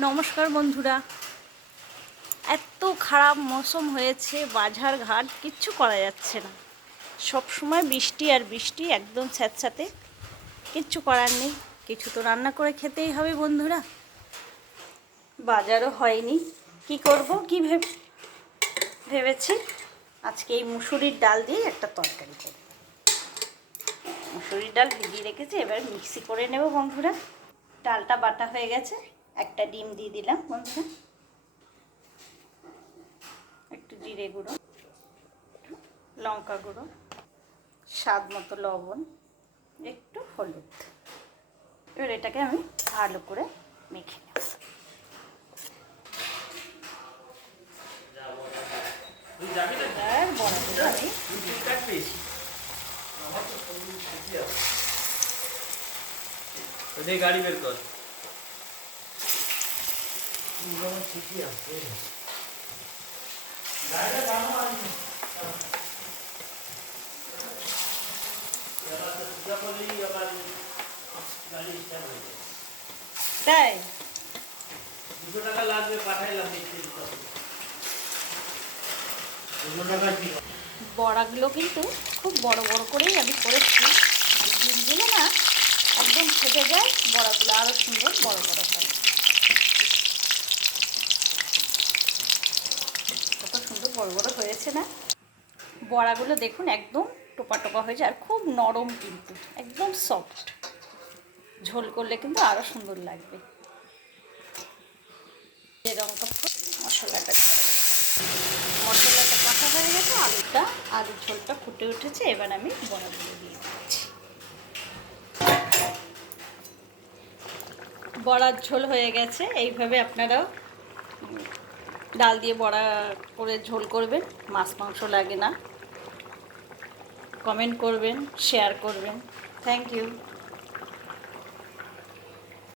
নমস্কার বন্ধুরা। এত খারাপ মৌসুম হয়েছে, বাজার ঘাট কিচ্ছু করা যাচ্ছে না। সব সময় বৃষ্টি আর বৃষ্টি, একদম স্যাঁতস্যাঁতে। কিচ্ছু করার নেই, কিছু তো রান্না করে খেতেই হবে বন্ধুরা। বাজারও হয়নি, কি করব কি ভেবেছি আজকে এই মুসুরির ডাল দিয়ে একটা তরকারি করব। মুসুরির ডাল ভিজিয়ে রেখেছি, এবার মিক্সি করে নেব বন্ধুরা। ডালটা বাটা হয়ে গেছে, একটা ডিম দিয়ে দিলাম বন্ধুরা, একটু জিরে গুঁড়ো, লঙ্কা গুঁড়ো, স্বাদ মতো লবণ, একটু হলুদ। এবার এটাকে আমি ভালো করে মেখে নেব। আর বড়াগুলো আমি গাড়ি বের কর। তাই 200 টাকা লাগবে, পাঠাইলাম। বড়াগুলো কিন্তু খুব বড় বড় করেই আমি করেছি। আর ডিম দিলে না একদম ফেটে যায়, বড়াগুলো আরও সুন্দর বড় বড় হয়। কত সুন্দর বড় বড় হয়েছে না বড়াগুলো, দেখুন একদম টোপা টোপা হয়েছে আর খুব নরম, কিন্তু একদম সফট। ঝোল করলে কিন্তু আরও সুন্দর লাগবে। লঙ্কা মশলাটা কষা হয়ে গেছে, আলুর ঝোলটা ফুটে উঠেছে। এবার আমি বড়াগুলো দিয়ে দিচ্ছি। বড়ার ঝোল হয়ে গেছে। এইভাবে আপনারাও ডাল দিয়ে বড়া করে ঝোল করবেন, মাছ মাংস লাগে না। কমেন্ট করবেন, শেয়ার করবেন। Thank you.